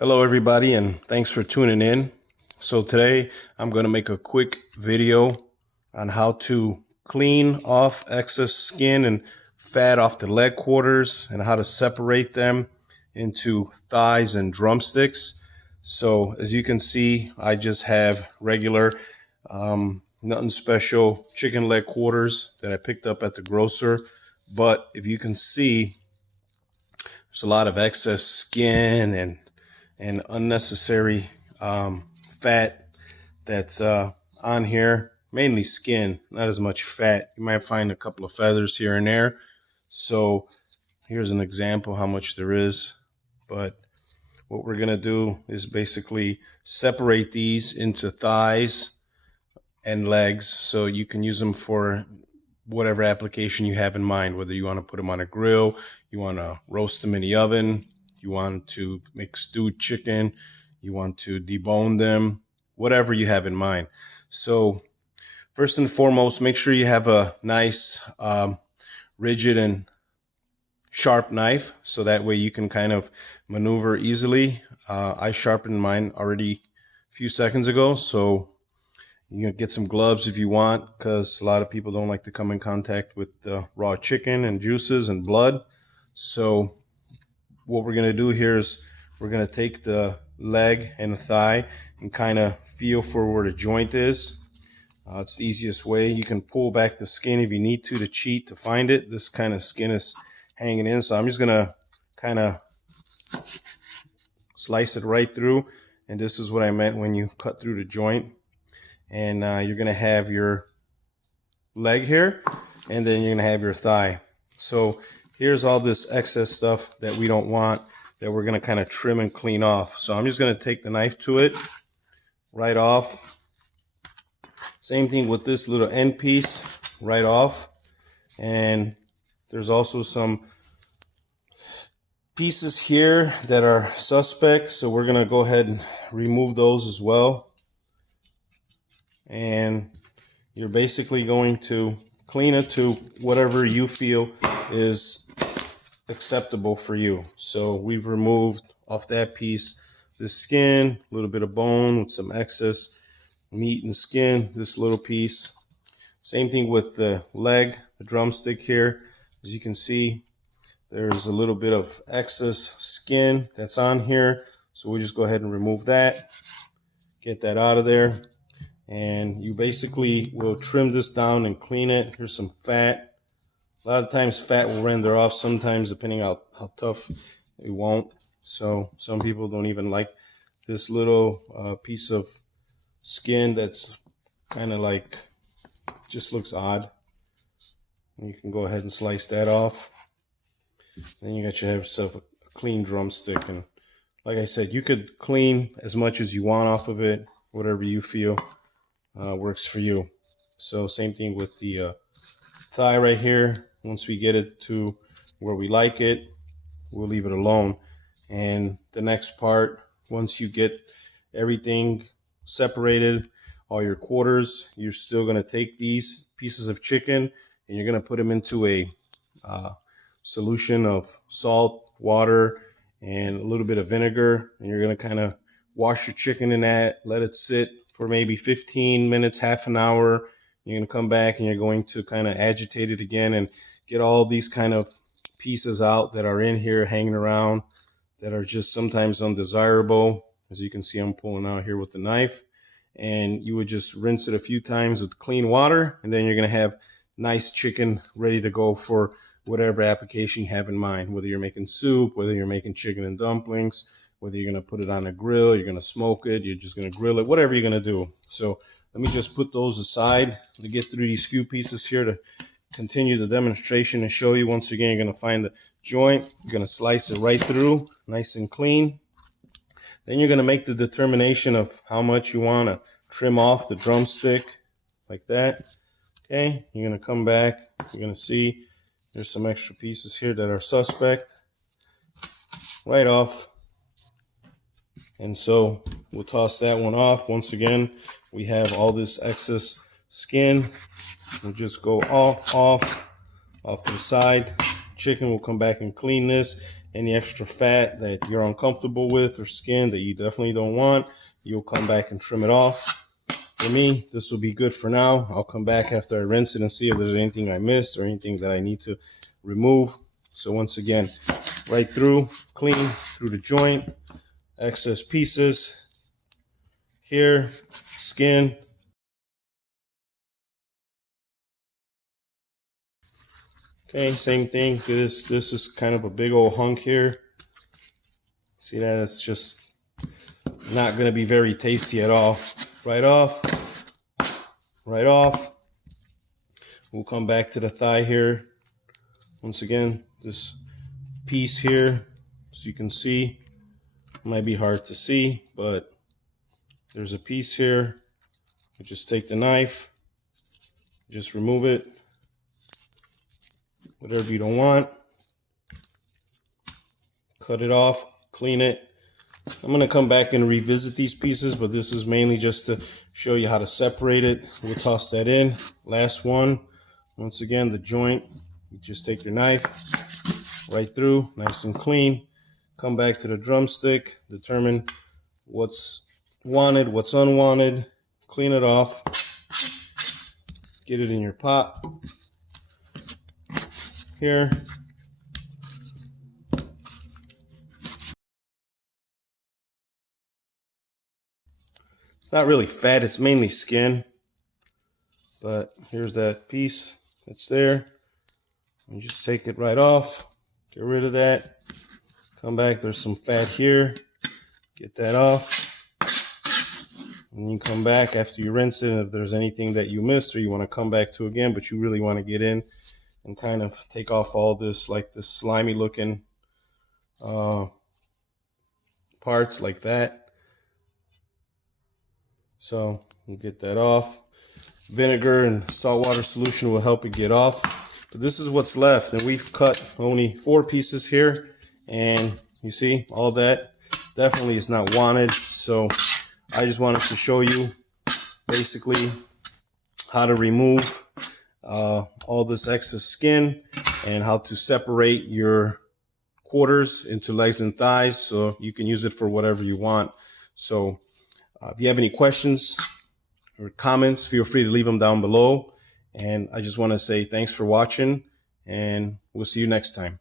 Hello everybody, and thanks for tuning in. So today I'm going to make a quick video on how to clean off excess skin and fat off the leg quarters and how to separate them into thighs and drumsticks. So as you can see, I just have regular, nothing special chicken leg quarters that I picked up at the grocer. But if you can see, there's a lot of excess skin and unnecessary fat that's on here, mainly skin, not as much fat. You might find a couple of feathers here and there. So here's an example how much there is. But what we're gonna do is basically separate these into thighs and legs so you can use them for whatever application you have in mind, whether you want to put them on a grill, you want to roast them in the oven, you want to make stewed chicken, you want to debone them, whatever you have in mind. So first and foremost, make sure you have a nice rigid and sharp knife so that way you can kind of maneuver easily. I sharpened mine already a few seconds ago, so you can get some gloves if you want, because a lot of people don't like to come in contact with raw chicken and juices and blood. So what we're going to do here is we're going to take the leg and the thigh and kind of feel for where the joint is. It's the easiest way. You can pull back the skin if you need to cheat to find it. This kind of skin is hanging in, so I'm just going to kind of slice it right through. And this is what I meant when you cut through the joint. And you're going to have your leg here, and then you're going to have your thigh. So here's all this excess stuff that we don't want, that we're going to kind of trim and clean off. So I'm just going to take the knife to it right off. Same thing with this little end piece right off. And there's also some pieces here that are suspect, so we're going to go ahead and remove those as well. And you're basically going to clean it to whatever you feel is acceptable for you. So we've removed off that piece the skin, a little bit of bone with some excess meat and skin, this little piece. Same thing with the leg, the drumstick here. As you can see, there's a little bit of excess skin that's on here. So we'll just go ahead and remove that, get that out of there. And you basically will trim this down and clean it. Here's some fat. A lot of times fat will render off. Sometimes, depending on how tough, it won't. So some people don't even like this little piece of skin that's kind of like, just looks odd. And you can go ahead and slice that off. Then you got yourself a clean drumstick. And like I said, you could clean as much as you want off of it, whatever you feel works for you. So same thing with the thigh right here. Once we get it to where we like it, we'll leave it alone. And the next part, once you get everything separated, all your quarters, you're still going to take these pieces of chicken and you're going to put them into a solution of salt, water, and a little bit of vinegar. And you're going to kind of wash your chicken in that, let it sit for maybe 15 minutes, half an hour. You're going to come back and you're going to kind of agitate it again and get all these kind of pieces out that are in here hanging around that are just sometimes undesirable. As you can see, I'm pulling out here with the knife. And you would just rinse it a few times with clean water, and then you're going to have nice chicken ready to go for whatever application you have in mind, whether you're making soup, whether you're making chicken and dumplings, whether you're going to put it on a grill, you're going to smoke it, you're just going to grill it, whatever you're going to do. So let me just put those aside to get through these few pieces here to continue the demonstration and show you. Once again, you're going to find the joint. You're going to slice it right through, nice and clean. Then you're going to make the determination of how much you want to trim off the drumstick, like that. Okay, you're going to come back. You're going to see there's some extra pieces here that are suspect. Right off. And so we'll toss that one off. Once again, we have all this excess skin. We'll just go off to the side, chicken. We'll come back and clean this. Any extra fat that you're uncomfortable with or skin that you definitely don't want, you'll come back and trim it off. For me, this will be good for now. I'll come back after I rinse it and see if there's anything I missed or anything that I need to remove. So once again, right through, clean through the joint, excess pieces here, skin. Okay, same thing. This is kind of a big old hunk here. See that? It's just not going to be very tasty at all. Right off. Right off. We'll come back to the thigh here. Once again, this piece here, as you can see, might be hard to see, but there's a piece here. You just take the knife, just remove it. Whatever you don't want, cut it off, clean it. I'm going to come back and revisit these pieces, but this is mainly just to show you how to separate it. We'll toss that in. Last one. Once again, the joint. You just take your knife right through, nice and clean. Come back to the drumstick, determine what's wanted, what's unwanted, clean it off, get it in your pot. Here. It's not really fat, it's mainly skin. But here's that piece that's there. And just take it right off. Get rid of that. Come back, there's some fat here. Get that off. And you come back after you rinse it, and if there's anything that you missed or you want to come back to again, but you really want to get in and kind of take off all this, like this slimy looking parts like that. So you get that off. Vinegar and saltwater solution will help it get off. But this is what's left, and we've cut only 4 pieces here, and you see all that definitely is not wanted. So I just wanted to show you basically how to remove all this excess skin and how to separate your quarters into legs and thighs so you can use it for whatever you want. So if you have any questions or comments, feel free to leave them down below. And I just want to say thanks for watching, and we'll see you next time.